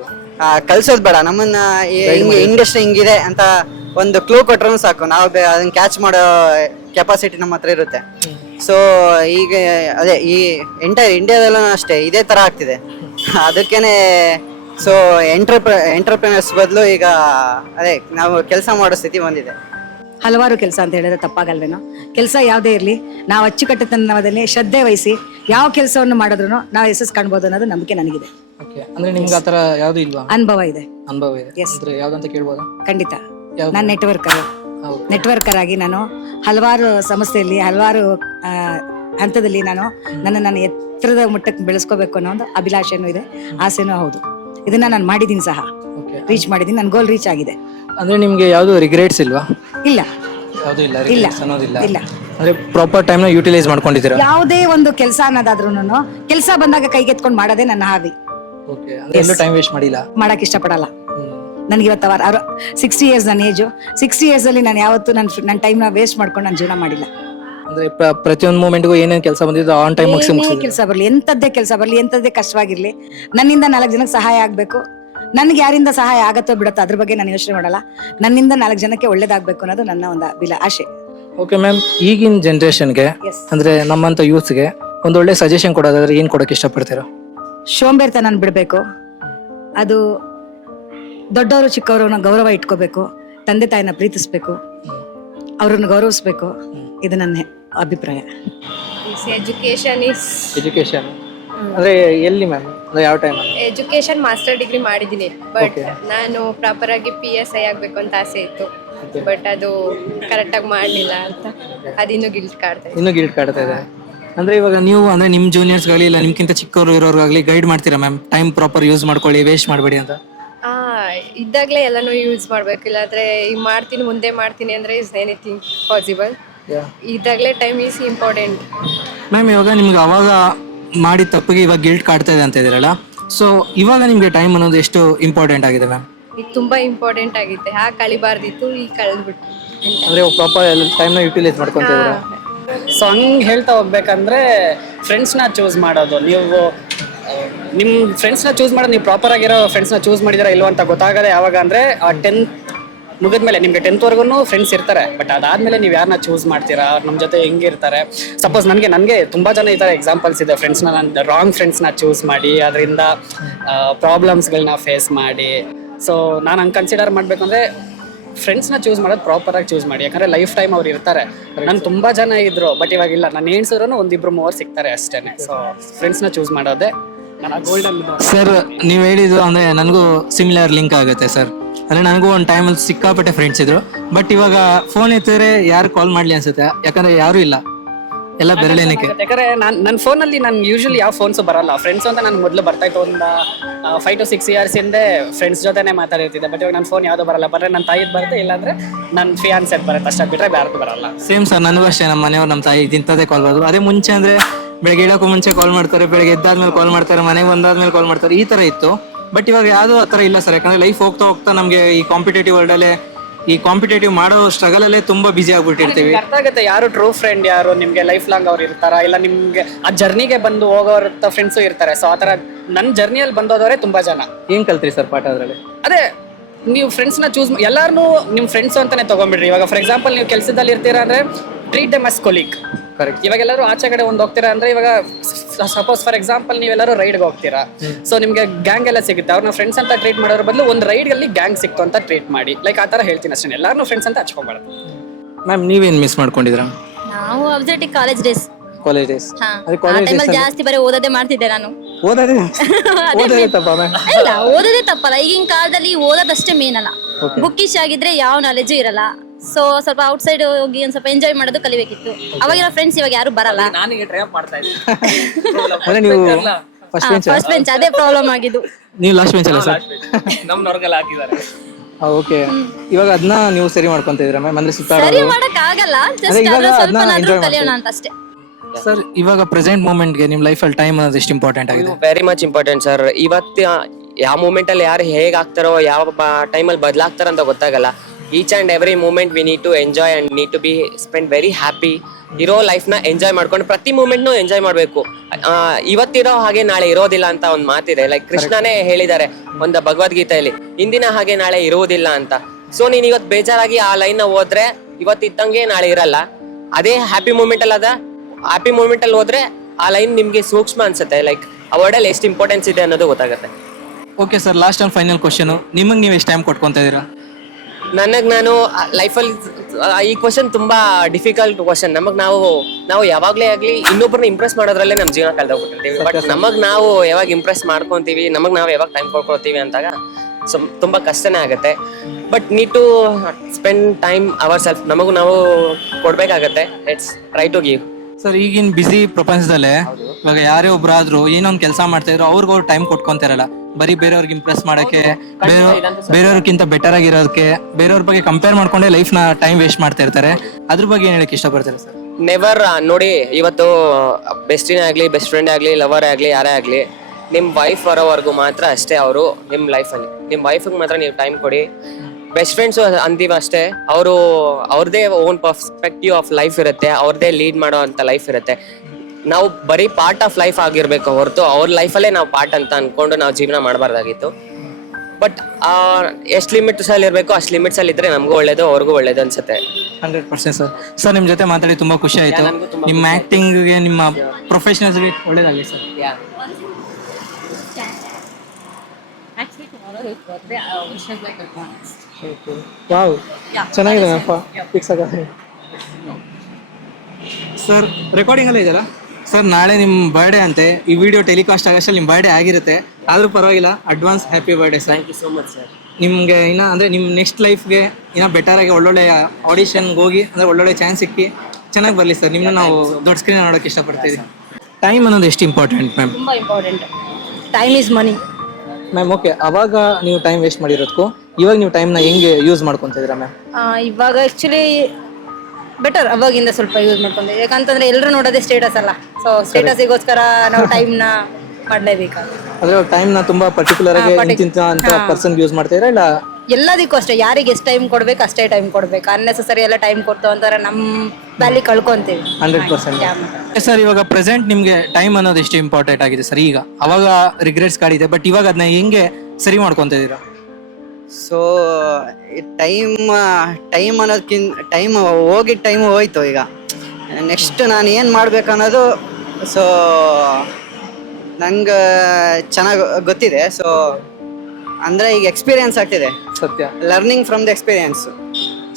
ಕಳ್ಸೋದ್ ಬೇಡ ನಮ್ಮನ್ನ ಇಂಡಸ್ಟ್ರಿ ಹಿಂಗಿದೆ ಅಂತ ಒಂದು ಕ್ಲೂ ಕೊಟ್ರು ಸಾಕು, ನಾವು ಅದನ್ನ ಕ್ಯಾಚ್ ಮಾಡೋ ಕೆಪಾಸಿಟಿ ನಮ್ಮ ಹತ್ರ ಇರುತ್ತೆ. ಸೊ ಈಗ ಅದೇ ಈ ಎಂಟೈರ್ ಇಂಡಿಯಾದಲ್ಲೂ ಅಷ್ಟೇ ಇದೇ ತರ ಆಗ್ತಿದೆ. ಅದಕ್ಕೇನೆ ಸೊ ಎಂಟರ್ಪ್ರಿನರ್ಸ್ ಬದಲು ಈಗ ಅದೇ ನಾವು ಕೆಲಸ ಮಾಡೋ ಸ್ಥಿತಿ ಬಂದಿದೆ. ಹಲವಾರು ಕೆಲಸ ಅಂತ ಹೇಳಿದ್ರೆ ತಪ್ಪಾಗಲ್ವೇನೋ. ಕೆಲಸ ಯಾವುದೇ ಇರಲಿ, ನಾವು ಅಚ್ಚುಕಟ್ಟುತನದಲ್ಲಿ ಶ್ರದ್ಧೆ ವಹಿಸಿ ಯಾವ ಕೆಲಸವನ್ನು ಮಾಡಿದ್ರು ನಾವು ಯಶಸ್ಸು ಕಾಣ್ಬೋದು ಅನ್ನೋದು ನಂಬಿಕೆ ನನಗಿದೆ. ಅಂದ್ರೆ ನಿಮ್ಗೆ ಆತರ ಯಾವ್ದು ಇಲ್ವಾ? ಅನುಭವ ಇದೆ. ಅನುಭವ ಇದೆ ಅಂದ್ರೆ ಯಾವ್ದಂತ ಕೇಳ್ಬೋದಾ? ಖಂಡಿತ. ನಾನು ನೆಟ್ವರ್ಕರ್ ಆಗಿ ನಾನು ಹಲವಾರು ಸಂಸ್ಥೆಯಲ್ಲಿ ಹಲವಾರು ಹಂತದಲ್ಲಿ ನಾನು ಎತ್ತರದ ಮಟ್ಟಕ್ಕೆ ಬೆಳೆಸ್ಕೋಬೇಕು ಅನ್ನೋ ಒಂದು ಅಭಿಲಾಷೆನೂ ಇದೆ, ಆಸೆನೂ ಹೌದು. ಇದನ್ನ ನಾನು ಮಾಡಿದ್ದೀನಿ ಸಹ, ರೀಚ್ ಮಾಡಿದ್ದೀನಿ, ನನ್ನ ಗೋಲ್ ರೀಚ್ ಆಗಿದೆ. ಅಂದ್ರೆ ನಿಮ್ಗೆ ಯಾವ್ದು ರಿಗ್ರೆಟ್ಸ್ ಇಲ್ವಾ? ಇಲ್ಲ ಯಾವ್ದು ಇಲ್ಲ, ಇಲ್ಲ regrets ಅನ್ನೋದಿಲ್ಲ. ಇಲ್ಲ. ಅಂದ್ರೆ ಪ್ರಾಪರ್ ಟೈಮ್ ನ ಯುಟಿಲೈಸ್ ಮಾಡ್ಕೊಂಡಿದ್ದೀರಾ? ಯಾವುದೇ ಒಂದು ಕೆಲಸ ಅನ್ನೋದಾದ್ರೂ ಕೆಲಸ ಬಂದಾಗ ಕೈಗೆತ್ಕೊಂಡು ಮಾಡೋದೇ ನನ್ನ ಹಾವಿ. ಓಕೆ, ಅಂದ್ರೆ ಎಲ್ಲೂ ಟೈಮ್ ವೇಸ್ಟ್ ಮಾಡಿಲ್ಲ. ಮಾಡಕ್ ಇಷ್ಟಪಡಲ್ಲ. ನನಗೆ ಇವತ್ತು 60 ಇಯರ್ಸ್ ನನ್ನ ಏಜು. 60 ಇಯರ್ಸ್ ಅಲ್ಲಿ ನಾನು ಯಾವತ್ತೂ ನನ್ನ ಟೈಮ್ನ ವೇಸ್ಟ್ ಮಾಡ್ಕೊಂಡು ನಾನು ಜೀವನ ಮಾಡಿಲ್ಲ. ಅಂದ್ರೆ ಪ್ರತಿಯೊಂದು ಮೂಮೆಂಟ್ಗೂ ಏನೇನು ಕೆಲಸ ಬಂದಿದ್ದು ಆನ್ ಟೈಮ್ ಮುಗಿಸಿ ಕೆಲಸ ಬರಲಿ, ಎಂಥದ್ದೇ ಕೆಲಸ ಬರಲಿ, ಎಂಥದ್ದೇ ಕಷ್ಟವಾಗಿರ್ಲಿ, ನನ್ನಿಂದ 4 ಜನಕ್ಕೆ ಸಹಾಯ ಆಗಬೇಕು. ನನಗೆ ಯಾರಿಂದ ಸಹಾಯ ಆಗತ್ತೋ ಬಿಡುತ್ತೋ ಅದ್ರ ಬಗ್ಗೆ ನಾನು ಯೋಚನೆ ಮಾಡಲ್ಲ. ನನ್ನಿಂದ 4 ಜನಕ್ಕೆ ಒಳ್ಳೇದಾಗಬೇಕು ಅನ್ನೋದು ನನ್ನ ಒಂದು ಆಸೆ. ಓಕೆ ಮ್ಯಾಮ್, ಈಗಿನ ಜನರೇಷನ್ಗೆ ಅಂದ್ರೆ ನಮ್ಮಂತ ಯೂತ್ಗೆ ಒಂದು ಒಳ್ಳೆ ಸಜೆಷನ್ ಕೊಡೋದಾದ್ರೆ ಏನ್ ಕೊಡಕ್ಕೆ ಇಷ್ಟಪಡ್ತೀರಾ? ಸೋಂಬೇರಿತನ ಬಿಡಬೇಕು. ಅದು ದೊಡ್ಡವರು ಚಿಕ್ಕವರು ಗೌರವ ಇಟ್ಕೋಬೇಕು. ತಂದೆ ತಾಯಿನ ಪ್ರೀತಿಸ್ಬೇಕು, ಅವ್ರನ್ನ ಗೌರವಿಸ್ಬೇಕು. ಇದು ನನ್ನ ಅಭಿಪ್ರಾಯ. ಎಜುಕೇಶನ್ ಅಂದ್ರೆ ಎಲ್ಲಿ ಮ್ಯಾಮ್? ಅಂದ್ರೆ ಯಾವ ಟೈಮ್? ಎಜುಕೇಶನ್ ಮಾಸ್ಟರ್ ಡಿಗ್ರಿ ಮಾಡಿದ್ದೀನಿ, ಬಟ್ ನಾನು ಪ್ರಾಪರ್ ಆಗಿ PSI ಆಗ್ಬೇಕು ಅಂತ ಆಸೆ ಇತ್ತು, ಬಟ್ ಅದು ಕರೆಕ್ಟ್ ಆಗಿ ಮಾಡ್ಲಿಲ್ಲ ಅಂತ ಅದಿನ್ನೂ ಗಿಲ್ಟ್ ಕಾಡ್ತಾ ಇದೆ. ಅಂದ್ರೆ ಇವಾಗ ನೀವು ಅಂದ್ರೆ ನಿಮ್ ಜೂನಿಯರ್ಸ್ ಗಾಗಲಿ ಇಲ್ಲ ನಿಮ್ಗಿಂತ ಚಿಕ್ಕವರು ಇರೋರ್ಗಾಗ್ಲಿ ಗೈಡ್ ಮಾಡ್ತೀರಾ ಮ್ಯಾಮ್? ಟೈಮ್ ಪ್ರಾಪರ್ ಯೂಸ್ ಮಾಡ್ಕೊಳ್ಳಿ, ವೇಸ್ಟ್ ಮಾಡಬೇಡಿ ಅಂತ. ಇದ್ದಾಗಲೇ ಎಲ್ಲಾನು ಯೂಸ್ ಮಾಡ್ಬೇಕು, ಇಲ್ಲಾಂದ್ರೆ ಈಗ ಮಾಡ್ತೀನಿ ಮುಂದೆ ಮಾಡ್ತೀನಿ ಅಂದ್ರೆ ಇಸ್ ಎನಿಥಿಂಗ್ ಪಾಸಿಬಲ್. ಇದ್ದಾಗಲೇ ಟೈಮ್ ಈಸ್ ಇಂಪಾರ್ಟೆಂಟ್. ಮ್ಯಾಮ್, ಇವಾಗ ನಿಮ್ಗೆ ಅವಾಗ ಮಾಡಿದ ತಪ್ಪಿಗೆ ಇವಾಗ ಗಿಲ್ಟ್ ಕಾಡ್ತಾ ಇದೆ ಅಂತ ಇದ್ದೀರಲ್ಲ, ಸೊ ಇವಾಗ ನಿಮ್ಗೆ ಟೈಮ್ ಅನ್ನೋದು ಎಷ್ಟು ಇಂಪಾರ್ಟೆಂಟ್ ಆಗಿದೆ ಮ್ಯಾಮ್? ಈಗ ತುಂಬಾ ಇಂಪಾರ್ಟೆಂಟ್ ಆಗಿದೆ. ಕಳಿಬಾರ್ದಿತ್ತು, ಈಗ ಕಳೆದ್ಬಿಟ್ಟು. ಅಂದ್ರೆ ಪ್ರಾಪರ್ ಟೈಮ್ ನ ಯುಟಿಲೈಸ್ ಮಾಡ್ಕೊಂತಿದ್ದೀರಾ? ಸೊ ಹಂಗೆ ಹೇಳ್ತಾ ಹೋಗ್ಬೇಕಂದ್ರೆ ಫ್ರೆಂಡ್ಸ್ನ ಚೂಸ್ ಮಾಡೋದು, ನೀವು ನಿಮ್ಮ ಫ್ರೆಂಡ್ಸ್ನ ಚೂಸ್ ಮಾಡೋದು, ನೀವು ಪ್ರಾಪರ್ ಆಗಿರೋ ಫ್ರೆಂಡ್ಸ್ನ ಚೂಸ್ ಮಾಡಿದಿರಾ ಇಲ್ವ ಅಂತ ಗೊತ್ತಾಗದೆ ಯಾವಾಗ ಅಂದರೆ 10th ಮುಗಿದ್ಮೇಲೆ. ನಿಮಗೆ 10th ವರೆಗೂ ಫ್ರೆಂಡ್ಸ್ ಇರ್ತಾರೆ, ಬಟ್ ಅದಾದ್ಮೇಲೆ ನೀವು ಯಾರನ್ನ ಚೂಸ್ ಮಾಡ್ತೀರಾ, ಅವ್ರು ನಮ್ಮ ಜೊತೆ ಹೆಂಗಿರ್ತಾರೆ. ಸಪೋಸ್ ನನಗೆ ತುಂಬ ಜನ ಈ ಥರ ಎಕ್ಸಾಂಪಲ್ಸ್ ಇದೆ. ಫ್ರೆಂಡ್ಸ್ನ ನಾನು ರಾಂಗ್ ಫ್ರೆಂಡ್ಸ್ನ ಚೂಸ್ ಮಾಡಿ ಅದರಿಂದ ಪ್ರಾಬ್ಲಮ್ಸ್ಗಳನ್ನ ಫೇಸ್ ಮಾಡಿ. ಸೊ ನಾನು ಹಂಗೆ ಕನ್ಸಿಡರ್ ಮಾಡಬೇಕಂದ್ರೆ ಫ್ರೆಂಡ್ಸ್ನ ಚೂಸ್ ಮಾಡೋದು ಪ್ರಾಪರಾಗಿ ಚೂಸ್ ಮಾಡಿ, ಯಾಕಂದರೆ ಲೈಫ್ ಟೈಮ್ ಅವ್ರು ಇರ್ತಾರೆ. ನಾನು ತುಂಬ ಜನ ಇದ್ರು, ಬಟ್ ಇವಾಗ ಇಲ್ಲ. ನಾನು ಎಣಿಸಿದ್ರು 1-2-3 ಸಿಗ್ತಾರೆ ಅಷ್ಟೇ. ಸೊ ಫ್ರೆಂಡ್ಸ್ನ ಚೂಸ್ ಮಾಡೋದೇ ನನ್ನ ಗೋಲ್ಡನ್. ಸರ್, ನೀವು ಹೇಳಿದ್ದು ಅಂದ್ರೆ ನನಗೂ ಸಿಮಿಲರ್ ಲಿಂಕ್ ಆಗುತ್ತೆ ಸರ್. ಅಂದ್ರೆ ನನಗೂ ಒಂದು ಟೈಮಲ್ಲಿ ಸಿಕ್ಕಾಪಟ್ಟೆ ಫ್ರೆಂಡ್ಸ್ ಇದ್ರು, ಬಟ್ ಇವಾಗ ಫೋನ್ ಎತ್ತಿದ್ರೆ ಯಾರು ಕಾಲ್ ಮಾಡ್ಲಿ ಅನ್ಸುತ್ತೆ, ಯಾಕಂದ್ರೆ ಯಾರು ಇಲ್ಲ, ಎಲ್ಲ ಬೆರಳೇನಕ್ಕೆ. ಯಾಕಂದ್ರೆ ನನ್ನ ಫೋನಲ್ಲಿ ನಾನು ಯೂಶಲಿ ಯಾವ ಫೋನ್ಸು ಬರಲ್ಲ. ಫ್ರೆಂಡ್ಸ್ ಅಂತ ನಾನು ಮೊದಲು ಬರ್ತಾ ಇತ್ತು, ಒಂದು 5 to 6 years ಹಿಂದೆ ಫ್ರೆಂಡ್ಸ್ ಜೊತೆನೇ ಮಾತಾಡಿರ್ತಿದ್ದೆ. ಬಟ್ ಇವಾಗ ನನ್ನ ಫೋನ್ ಯಾವುದೋ ಬರಲ್ಲ. ಬರೀ ನನ್ನ ತಾಯಿದ್ ಬರುತ್ತೆ, ಇಲ್ಲಾಂದ್ರೆ ನನ್ನ ಫಿಯಾನ್ಸೆಡ್ ಬರುತ್ತೆ, ಅಷ್ಟೇ ಬಿಟ್ಟರೆ ಯಾರ್ದು ಬರಲ್ಲ. ಸೇಮ್ ಸರ್, ನನಗೂ ಅಷ್ಟೇ. ನಮ್ಮ ಮನೆಯವ್ರು ನಮ್ಮ ತಾಯಿ ಇಂಥದ್ದೇ ಕಾಲ್ ಬರೋದು. ಅದೇ ಮುಂಚೆ ಅಂದ್ರೆ ಬೆಳಗ್ಗೆ ಇಡೋಕ್ಕೂ ಮುಂಚೆ ಕಾಲ್ ಮಾಡ್ತಾರೆ, ಬೆಳಗ್ಗೆ ಎದ್ದಾದ್ಮೇಲೆ ಕಾಲ್ ಮಾಡ್ತಾರೆ, ಮನೆಗೆ ಬಂದಾದ್ಮೇಲೆ ಕಾಲ್ ಮಾಡ್ತಾರೆ, ಈ ತರ ಇತ್ತು. ಬಟ್ ಇವಾಗ ಯಾವ್ದು ಆ ಥರ ಇಲ್ಲ ಸರ್. ಯಾಕಂದ್ರೆ ಲೈಫ್ ಹೋಗ್ತಾ ಹೋಗ್ತಾ ನಮಗೆ ಈ ಕಾಂಪಿಟೇಟಿವ್ ವರ್ಲ್ಡಲ್ಲೇ ಈ ಕಾಂಪಿಟೇಟಿವ್ ಮಾಡೋ ಸ್ಟ್ರಗಲ್ ಅಲ್ಲೇ ತುಂಬಾ ಬಿಸಿ ಆಗ್ಬಿಟ್ಟಿರ್ತೀವಿ. ಅರ್ಥ ಆಗುತ್ತೆ ಯಾರು ಟ್ರೂ ಫ್ರೆಂಡ್, ಯಾರು ನಿಮ್ಗೆ ಲೈಫ್ ಲಾಂಗ್ ಅವ್ರು ಇರ್ತಾರ, ಇಲ್ಲ ನಿಮ್ಗೆ ಆ ಜರ್ನಿಗೆ ಬಂದು ಹೋಗೋರ ಫ್ರೆಂಡ್ಸು ಇರ್ತಾರೆ. ಸೊ ಆ ಥರ ನನ್ನ ಜರ್ನಿಯಲ್ಲಿ ಬಂದೋದವರೇ ತುಂಬಾ ಜನ. ಏನ್ ಕಲ್ತ್ರಿ ಸರ್ ಪಾಠ ಅದರಲ್ಲಿ? ಅದೇ ನೀವು ಫ್ರೆಂಡ್ಸ್ನ ಚೂಸ್ ಎಲ್ಲಾರನ್ನೂ ನಿಮ್ಮ ಫ್ರೆಂಡ್ಸು ಅಂತಾನೆ ತಗೊಂಡ್ಬಿಡ್ರಿ. ಇವಾಗ ಫಾರ್ ಎಕ್ಸಾಂಪಲ್ ನೀವು ಕೆಲಸದಲ್ಲಿ ಇರ್ತೀರಾ ಅಂದ್ರೆ treat them as colleague. Correct. ಇವಾಗ ಎಲ್ಲರೂ ಆಚೆ ಕಡೆ ಒಂದು ಹೋಗ್ತೀರಾ ಅಂದ್ರೆ, ಇವಾಗ ಸಪೋಸ್ ಫಾರ್ ಎಕ್ಸಾಂಪಲ್ ನೀವೆಲ್ಲರೂ ರೈಡ್ಗೆ ಹೋಗ್ತೀರಾ, ಸೊ ನಿಮ್ಗೆ ಗ್ಯಾಂಗ್ ಎಲ್ಲ ಸಿಗುತ್ತೆ. ಅವ್ರನ್ನ ಫ್ರೆಂಡ್ಸ್ ಅಂತ ಟ್ರೀಟ್ ಮಾಡೋದ್ರ ಬದಲು ಒಂದು ರೈಡ್ಗಳಲ್ಲಿ ಗ್ಯಾಂಗ್ ಸಿಕ್ತು ಅಂತ ಟ್ರೀಟ್ ಮಾಡಿ. ಲೈಕ್ ಆ ಥರ ಹೇಳ್ತೀನಿ ಅಷ್ಟೇ, ಎಲ್ಲಾರನ್ನೂ ಫ್ರೆಂಡ್ಸ್ ಅಂತ ಹಚ್ಕೊಬಾರ್ದು. ಮ್ಯಾಮ್, ನೀವೇನ್ ಮಿಸ್ ಮಾಡ್ಕೊಂಡಿದ್ದೀರಾ? ನಾವು ಅಬ್ಸರ್ಟಿ ಕಾಲೇಜ್ ಡೇಸ್. ಕಾಲೇಜ್ ಡೇಸ್ ಜಾಸ್ತಿ ಬರೀ ಓದೋದೇ ಮಾಡ್ತಿದ್ದೆ ನಾನು. ಓದೋದೇ ಇಲ್ಲ, ಓದೋದೇ ತಪ್ಪಲ್ಲ. ಈಗಿನ ಕಾಲದಲ್ಲಿ ಓದೋದಷ್ಟೇ ಮೇನ್ ಅಲ್ಲ, ಬುಕ್ಕಿಶ್ ಆಗಿದ್ರೆ ಯಾವ ನಾಲೆಜು ಇರಲ್ಲ. ಸೊ ಸ್ವಲ್ಪ ಔಟ್ಸೈಡ್ ಹೋಗಿ ಒಂದ್ ಸ್ವಲ್ಪ ಎಂಜಾಯ್ ಮಾಡೋದು ಕಲಿಬೇಕಿತ್ತು. ಅವಾಗಿರೋ ಫ್ರೆಂಡ್ಸ್ ಇವಾಗ ಯಾರು ಬರಲ್ಲ. ನಾನೀಗ ಟ್ರೈ ಮಾಡ್ತಾ ಫಸ್ಟ್ ಬೆಂಚ್, ಅದೇ ಪ್ರಾಬ್ಲಮ್ ಆಗಿದ್ದು. ನೀವು ಲಾಸ್ಟ್ ಬೆಂಚ್ ಅಲ್ಲ ಸರ್? ನಮ್ಮನವ್ರಿಗೆಲ್ಲ ಹಾಕಿದ್ದಾರೆ. ಓಕೆ, ಇವಾಗ ಅದನ್ನ ನೀವು ಸರಿ ಮಾಡ್ಕೊಂತ ಇದ್ದೀರಾ ಮ್ಯಾಮ್? ಅಂದ್ರೆ ಸರಿ ಮಾಡಕ್ ಆಗಲ್ಲ, ಜಸ್ಟ್ ಸ್ವಲ್ಪ ಕಲಿಯೋಣ ಅಂತ ಅಷ್ಟೇ. ಸರ್, ಇವಾಗ ಪ್ರೆಸೆಂಟ್ ಮೂಮೆಂಟ್ಗೆ ನಿಮ್ಮ ಲೈಫಲ್ಲಿ ಟೈಮ್ ಅನ್ನೋದು ಎಷ್ಟು ಇಂಪಾರ್ಟೆಂಟ್ ಆಗಿದೆ? Very much important sir. ಇವತ್ತು ಯಾವ ಮೂಮೆಂಟ್ ಅಲ್ಲಿ ಯಾರು ಹೇಗೆ ಆಗ್ತಾರೋ, ಯಾವ ಟೈಮಲ್ಲಿ ಬದಲಾಗ್ತಾರ ಅಂತ ಗೊತ್ತಾಗಲ್ಲ. Each and every moment we need to enjoy and need to be spend very happy. ಇರೋ ಲೈಫ್ನ ಎಂಜಾಯ್ ಮಾಡ್ಕೊಂಡು ಪ್ರತಿ ಮೂಮೆಂಟ್ನು ಎಂಜಾಯ್ ಮಾಡಬೇಕು. ಇವತ್ತಿರೋ ಹಾಗೆ ನಾಳೆ ಇರೋದಿಲ್ಲ ಅಂತ ಒಂದು ಮಾತಿದೆ. ಲೈಕ್ ಕೃಷ್ಣನೇ ಹೇಳಿದ್ದಾರೆ ಒಂದು ಭಗವದ್ಗೀತೆಯಲ್ಲಿ, ಇಂದಿನ ಹಾಗೆ ನಾಳೆ ಇರುವುದಿಲ್ಲ ಅಂತ. ಸೊ ನೀನು ಇವತ್ತು ಬೇಜಾರಾಗಿ ಆ ಲೈನ್ನ ಹೋದ್ರೆ ಇವತ್ತಿದ್ದಂಗೆ ನಾಳೆ ಇರಲ್ಲ. ಅದೇ ಹ್ಯಾಪಿ ಮೂಮೆಂಟ್ ಅಲ್ಲಿ ಹೋದ್ರೆ ಆ ಲೈನ್ ನಿಮ್ಗೆ ಸೂಕ್ಷ್ಮ ಅನ್ಸುತ್ತೆ. ಲೈಕ್ ಆ ವರ್ಡಲ್ಲಿ ಎಷ್ಟು ಇಂಪಾರ್ಟೆನ್ಸ್ ಇದೆ ಅನ್ನೋದು ಗೊತ್ತಾಗುತ್ತೆ. Okay sir, last and final question, ನಿಮಗೆ ನೀವು ಎಷ್ಟು ಟೈಮ್ ಕೊಟ್ಕೊಂತ ಇದ್ದೀರಾ? ನಾನು ಲೈಫಲ್ಲಿ ಈ ಕ್ವಶನ್ ತುಂಬಾ ಡಿಫಿಕಲ್ಟ್ ಕ್ವಶನ್. ನಾವು ಯಾವಾಗ್ಲೇ ಆಗ್ಲಿ ಇನ್ನೊಬ್ಬರನ್ನ ಇಂಪ್ರೆಸ್ ಮಾಡೋದ್ರಲ್ಲೇ ನಮ್ಮ ಜೀವನ ಕಳೆದೋಗ್ಬಿಟ್ಟಿರ್ತೀವಿ. ಬಟ್ ನಾವು ಯಾವಾಗ ಇಂಪ್ರೆಸ್ ಮಾಡ್ಕೊಂತೀವಿ, ನಾವು ಯಾವಾಗ ಟೈಮ್ ಕೊಡ್ಕೊಳ್ತೀವಿ ಅಂತಾಗ ತುಂಬಾ ಕಷ್ಟನೇ ಆಗುತ್ತೆ. But need to spend time our self. ನಮಗೂ ನಾವು ಕೊಡ್ಬೇಕಾಗತ್ತೆ. It's try to give. Sir, ಈಗಿನ ಬಿಸಿ ಪ್ರಪಂಚದಲ್ಲೇ ಇವಾಗ ಯಾರೇ ಒಬ್ರಾದ್ರೂ ಏನೊಂದು ಕೆಲಸ ಮಾಡ್ತಾ ಇದ್ರು ಅವ್ರಿಗೂ ಟೈಮ್ ಕೊಟ್ಕೊಂತಾರಲ್ಲ, ಬರೀ ಬೇರೆಯವ್ರಿಗೆ ಇಂಪ್ರೆಸ್ ಮಾಡಕ್ಕೆ, ಬೇರೆಯವ್ರಿಗಿಂತ ಬೆಟರ್ ಆಗಿರೋದಕ್ಕೆ, ಬೇರೆಯವ್ರ ಬಗ್ಗೆ ಕಂಪೇರ್ ಮಾಡ್ಕೊಂಡೆ ಲೈಫ್ನ ಟೈಮ್ ವೇಸ್ಟ್ ಮಾಡ್ತಾ ಇರ್ತಾರೆ. ಅದ್ರ ಬಗ್ಗೆ ಏನ್ ಹೇಳಕ್ ಇಷ್ಟಪಡ್ತಾರೆ ಸರ್? ನೆವರ್. ನೋಡಿ, ಇವತ್ತು ಬೆಸ್ಟಿನೇ ಆಗ್ಲಿ, ಬೆಸ್ಟ್ ಫ್ರೆಂಡ್ ಆಗ್ಲಿ, ಲವರ್ ಆಗ್ಲಿ, ಯಾರೇ ಆಗ್ಲಿ, ನಿಮ್ ವೈಫ್ ಬರೋವರೆಗೂ ಮಾತ್ರ ಅಷ್ಟೇ ಅವರು ನಿಮ್ ಲೈಫಲ್ಲಿ. ನಿಮ್ ವೈಫಿಗೆ ಮಾತ್ರ ನೀವು ಟೈಮ್ ಕೊಡಿ. ಬೆಸ್ಟ್ ಫ್ರೆಂಡ್ಸ್ ಅಂತೀವಿ ಅಷ್ಟೇ, ಅವ್ರದೇ ಓನ್ ಪರ್ಸ್ಪೆಕ್ಟಿವ್ ಆಫ್ ಲೈಫ್ ಇರುತ್ತೆ, ಅವ್ರದೇ ಲೀಡ್ ಮಾಡೋ ಅಂತ ಲೈಫ್ ಇರುತ್ತೆ. ನಾವು ಬರೀ ಪಾರ್ಟ್ ಆಫ್ ಲೈಫ್ ಆಗಿರ್ಬೇಕು ಹೊರತು ಅವ್ರ ಲೈಫಲ್ಲೇ ನಾವು ಪಾರ್ಟ್ ಅಂತ ಅನ್ಕೊಂಡು ನಾವು ಜೀವನ ಮಾಡಬಾರ್ದಾಗಿತ್ತು. ಬಟ್ ಎಷ್ಟು ಲಿಮಿಟ್ಸ್ ಅಲ್ಲಿ ಇರಬೇಕು ಅಷ್ಟು ಲಿಮಿಟ್ಸ್ ಅಲ್ಲಿ ಇದ್ರೆ ನಮಗೂ ಒಳ್ಳೇದು, ಅವ್ರಿಗೂ ಒಳ್ಳೇದು ಅನ್ಸುತ್ತೆ. 100% ಸರ್. ಸರ್, ನಿಮ್ ಜೊತೆ ಮಾತಾಡಿ ತುಂಬಾ ಖುಷಿ ಆಯ್ತು. ನಿಮ್ಮ ಆಕ್ಟಿಂಗ್ಗೆ, ನಿಮ್ಮ ಪ್ರೊಫೆಷನಲ್ಸ್ಗೆ ಒಳ್ಳೇದಾಗಲಿ ಸರ್. ವಾವ್, ಚೆನ್ನಾಗಿದೆ ಸರ್. ರೆಕಾರ್ಡಿಂಗ್ ಎಲ್ಲ ಇದೆಯಲ್ಲ ಸರ್? ನಾಳೆ ನಿಮ್ಮ ಬರ್ಡೇ ಅಂತೆ. ಈ ವಿಡಿಯೋ ಟೆಲಿಕಾಸ್ಟ್ ಆಗೋಷ್ಟಲ್ಲಿ ನಿಮ್ಮ ಬರ್ಡೇ ಆಗಿರುತ್ತೆ. ಆದ್ರೂ ಪರವಾಗಿಲ್ಲ, advance happy birthday sir. Thank you so much sir. ನಿಮಗೆ ನಿಮ್ಮ ನೆಕ್ಸ್ಟ್ ಲೈಫ್ಗೆ ಬೆಟರ್ ಆಗಿ ಒಳ್ಳೊಳ್ಳೆ ಆಡಿಷನ್ಗೆ ಹೋಗಿ ಒಳ್ಳೊಳ್ಳೆ ಚಾನ್ಸ್ ಸಿಕ್ಕಿ ಚೆನ್ನಾಗಿ ಬರಲಿ ಸರ್. ನಿಮ್ಮನ್ನ ನಾವು ದೊಡ್ಡ ಸ್ಕ್ರೀನ್ ನೋಡೋಕೆ ಇಷ್ಟಪಡ್ತೀವಿ. ಟೈಮ್ ಅನ್ನೋದು ಎಷ್ಟು ಇಂಪಾರ್ಟೆಂಟ್ ಮ್ಯಾಮ್? ತುಂಬಾ important. Time is money ma'am. Okay, ಅವಾಗ ನೀವು ಟೈಮ್ ವೇಸ್ಟ್ ಮಾಡಿರೋದಕ್ಕೂ ಇವಾಗ ನೀವು ಟೈಮ್ನ ಹೆಂಗೆ ಯೂಸ್ ಮಾಡ್ಕೊತಿದ್ದೀರಾ ಮ್ಯಾಮ್? ಇವಾಗ ಆಕ್ಚುಲಿ ಬೆಟರ್, ಅವಾಗಿಂದ ಸ್ವಲ್ಪ ಯೂಸ್ ಮಾಡ್ಕೊಂಡೆ. ಯಾಕಂತಂದ್ರೆ ಎಲ್ಲರೂ ನೋಡೋದೇ ಸ್ಟೇಟಸ್ ಅಲ್ಲ. ಸೊ ಸ್ಟೇಟಸ್ಗೋಸ್ಕರ ನಾವು ಟೈಮ್ನ ಮಾಡಲೇಬೇಕಾಗುತ್ತೆ. ಅಂದ್ರೆ ಟೈಮ್ನ ತುಂಬಾ ಪರ್ಟಿಕ್ಯುಲರ್ ಆಗಿ ಇಂತಿಂತ ಅಂತ ಪರ್ಸನ್ ಯೂಸ್ ಮಾಡ್ತಾ ಇದ್ದೀರಾ ಇಲ್ಲ? ಎಲ್ಲದಕ್ಕೂ ಅಷ್ಟೇ, ಯಾರಿಗೆ ಎಷ್ಟು ಟೈಮ್ ಕೊಡ್ಬೇಕು ಅಷ್ಟೇ ಟೈಮ್ ಕೊಡ್ಬೇಕು. ಅನ್ನೆಸೆಸರಿ ಎಲ್ಲ ಟೈಮ್ ಕೊಡ್ತು ಅಂತಾರೆ ನಮ್ಮ ವ್ಯಾಲ್ಯೂ ಕಳ್ಕೊಂತೀವಿ. 100%. ಸರ್, ಇವಾಗ ಪ್ರೆಸೆಂಟ್ ನಿಮ್ಗೆ ಟೈಮ್ ಅನ್ನೋದು ಎಷ್ಟು ಇಂಪಾರ್ಟೆಂಟ್ ಆಗಿದೆ ಸರ್? ಈಗ ಅವಾಗ ರಿಗ್ರೆಟ್ಸ್ ಕಾಡಿದೆ, ಬಟ್ ಇವಾಗ ಅದನ್ನ ಹೆಂಗೆ ಸರಿ ಮಾಡ್ಕೊಂತ ಇದ್ದೀರಾ? ಸೊ ಟೈಮ್ ಅನ್ನೋದಕ್ಕಿಂತ ಟೈಮ್ ಹೋಗಿದ್ದ ಟೈಮ್ ಹೋಯ್ತು. ಈಗ ನೆಕ್ಸ್ಟ್ ನಾನು ಏನು ಮಾಡ್ಬೇಕು ಅನ್ನೋದು ಸೊ ನಂಗೆ ಚೆನ್ನಾಗಿ ಗೊತ್ತಿದೆ. ಸೊ ಅಂದರೆ ಈಗ ಎಕ್ಸ್ಪೀರಿಯನ್ಸ್ ಆಗ್ತಿದೆ. ಸತ್ಯ. Learning from the experience.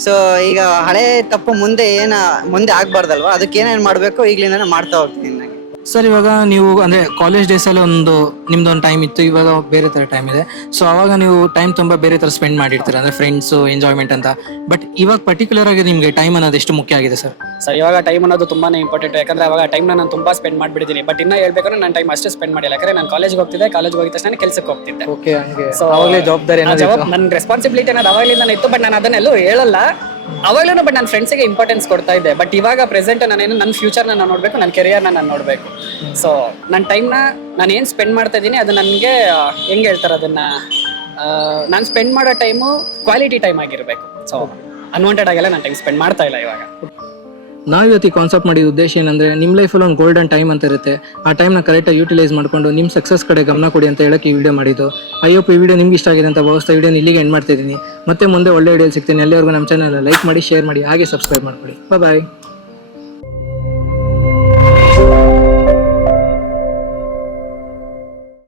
So ಈಗ ಹಳೆ ತಪ್ಪು ಮುಂದೆ ಆಗ್ಬಾರ್ದಲ್ವಾ, ಅದಕ್ಕೆ ಏನೇನು ಮಾಡಬೇಕು ಈಗಲಿಂದನೇ ಮಾಡ್ತಾ ಹೋಗ್ತೀನಿ ನನಗೆ. ಸರ್, ಇವಾಗ ನೀವು ಅಂದ್ರೆ ಕಾಲೇಜ್ ಡೇಸಲ್ಲಿ ನಿಮ್ದೊಂದು ಟೈಮ್ ಇತ್ತು, ಇವಾಗ ಬೇರೆ ಥರ ಟೈಮ್ ಇದೆ. ಸೊ ಅವಾಗ ನೀವು ಟೈಮ್ ತುಂಬ ಬೇರೆ ಥರ ಸ್ಪೆಂಡ್ ಮಾಡಿರ್ತೀರ, ಅಂದ್ರೆ ಫ್ರೆಂಡ್ಸು, ಎಂಜಾಯ್ಮೆಂಟ್ ಅಂತ. ಬಟ್ ಇವಾಗ ಪರ್ಟಿಕ್ಯುಲರ್ ಆಗಿ ನಿಮಗೆ ಟೈಮ್ ಅನ್ನೋದು ಎಷ್ಟು ಮುಖ್ಯ ಆಗಿದೆ ಸರ್? ಸರ್, ಇವಾಗ ಟೈಮ್ ಅನ್ನೋದು ತುಂಬಾನೇ ಇಂಪಾರ್ಟೆಂಟ್. ಯಾಕಂದ್ರೆ ಅವಾಗ ಟೈಮ್ನ ನಾನು ತುಂಬಾ ಸ್ಪೆಂಡ್ ಮಾಡಿಬಿಟ್ಟಿದ್ದೀನಿ. ಬಟ್ ಇನ್ನ ಹೇಳ್ಬೇಕಂದ್ರೆ ನಾನು ಟೈಮ್ ಅಷ್ಟೇ ಸ್ಪೆಂಡ್ ಮಾಡಿಲ್ಲ. ಯಾಕಂದ್ರೆ ನಾನು ಕಾಲೇಜ್ಗೆ ಹೋಗ್ತಿದ್ದೆ, ಕಾಲೇಜ್ಗೆ ಹೋಗಿದ ತಕ್ಷಣ ಕೆಲಸಕ್ಕೆ ಹೋಗ್ತಿದ್ದೆ. ಓಕೆ, ಹಂಗೆ. ಸೊ ಅವಾಗಲೇ ಜವಾಬ್ದಾರಿ ನನ್ನ ರೆಸ್ಪಾನ್ಸಿಬಿಲಿಟಿ ಅನ್ನೋದು ಅವಾಗಲಿಂದ ಇತ್ತು. ಬಟ್ ನಾನು ಅದನ್ನೆಲ್ಲೂ ಹೇಳಲ್ಲ ಅವಾಗಲೂ. ಬಟ್ ನನ್ನ ಫ್ರೆಂಡ್ಸಿಗೆ ಇಂಪಾರ್ಟೆನ್ಸ್ ಕೊಡ್ತಾ ಇದ್ದೆ. ಬಟ್ ಇವಾಗ ಪ್ರೆಸೆಂಟ್ ನಾನೇನು ನನ್ನ ಫ್ಯೂಚರ್ನ ನಾನು ನೋಡಬೇಕು, ನನ್ನ ಕೆರಿಯರ್ನ ನಾನು ನೋಡಬೇಕು. ಸೊ ನನ್ನ ಟೈಮ್ನ ನಾನು ಏನು ಸ್ಪೆಂಡ್ ಮಾಡ್ತಾ ಇದ್ದೀನಿ ಅದು ನನಗೆ ಹೆಂಗೆ ಹೇಳ್ತಾರೆ ಅದನ್ನ, ನಾನು ಸ್ಪೆಂಡ್ ಮಾಡೋ ಟೈಮು ಕ್ವಾಲಿಟಿ ಟೈಮ್ ಆಗಿರಬೇಕು. ಸೊ ಅನ್ವಾಂಟೆಡ್ ಆಗೆಲ್ಲ ನಾನು ಟೈಮ್ ಸ್ಪೆಂಡ್ ಮಾಡ್ತಾ ಇಲ್ಲ ಇವಾಗ. ನಾವಿವತ್ತು ಈ ಕಾನ್ಸೆಪ್ಟ್ ಮಾಡಿದ ಉದ್ದೇಶ ಏನಂದ್ರೆ, ನಿಮ್ಮ ಲೈಫಲ್ಲಿ ಒಂದು ಗೋಲ್ಡನ್ ಟೈಮ್ ಅಂತ ಇರುತ್ತೆ. ಆ ಟೈಮ್ನ ಕರೆಕ್ಟಾಗಿ ಯೂಟಿಲೈಸ್ ಮಾಡ್ಕೊಂಡು ನಿಮ್ಮ ಸಕ್ಸಸ್ ಕಡೆ ಗಮನ ಕೊಡಿ ಅಂತ ಹೇಳಕ್ಕೆ ಈ ವಿಡಿಯೋ ಮಾಡಿದ್ದು. ಐ ಹೋಪ್ ಈ ವಿಡಿಯೋ ನಿಮ್ಗೆ ಇಷ್ಟ ಆಗಿದೆ ಅಂತ ಭಾವಿಸ್ತಾ ವಿಡಿಯೋನ ಇಲ್ಲಿಗೆ ಎಂಡ್ ಮಾಡ್ತಿದ್ದೀನಿ. ಮತ್ತೆ ಮುಂದೆ ಒಳ್ಳೆ ವಿಡಿಯೋ ಸಿಗ್ತೀನಿ. ಎಲ್ಲರಿಗೂ ನಮ್ಮ ಚಾನಲ್ ಲೈಕ್ ಮಾಡಿ, ಶೇರ್ ಮಾಡಿ, ಹಾಗೆ ಸಬ್ಸ್ಕ್ರೈಬ್ ಮಾಡ್ಕೊಳ್ಳಿ. ಬಾಯ್.